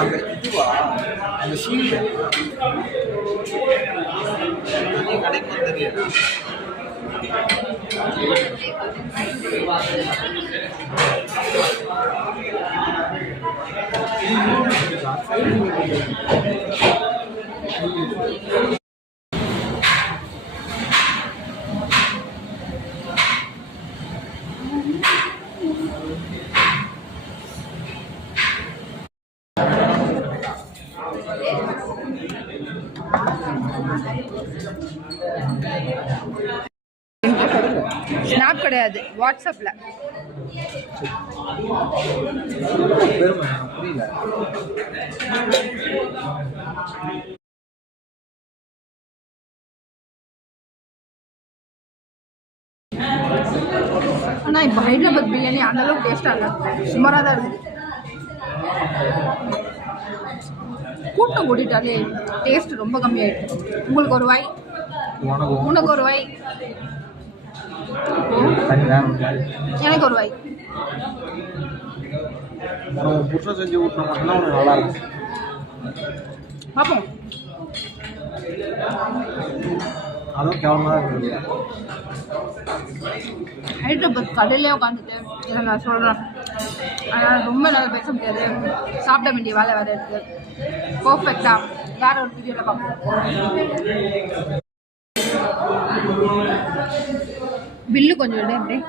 அந்த இதுவா அந்த ஷீல்டு கடைக்கு தெரியல. ஸ்னாப் கிடையாது, வாட்ஸ்அப்ல. புரியல. ஆனா இப்போ ஹைதராபாத் பிரியாணி அந்த அளவுக்கு டேஸ்டா இல்லை, சுமாராக தான் இருக்குது. கூட்டம் கூட்டிட்டாலே டேஸ்ட் ரொம்ப கம்மியாயிடுச்சு. உங்களுக்கு ஒரு வாய், உனக்கு ஒரு வாய், எனக்கு ஒரு வாய். புதுசாக செஞ்சு ஊட்டினா மட்டும்தான் உனக்கு நல்லா இருக்கும். பார்ப்போம். அதுவும் கேவலமாக தான் இருக்குது. ஹைதராபாத் கடையிலே உட்காந்துட்டு இதை நான் சொல்கிறேன். அதனால் ரொம்ப நல்லா பேச முடியாது, சாப்பிட வேண்டிய வேலை வேறு இருக்குது. பர்ஃபெக்டாக வேற ஒரு வீடியோவில் பார்ப்போம். பில்லு கொஞ்சம் விட அப்படியே,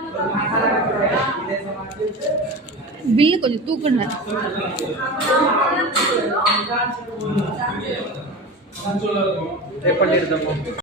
பில்லு கொஞ்சம் தூக்குனேன். பண்ணியிருந்தோம்.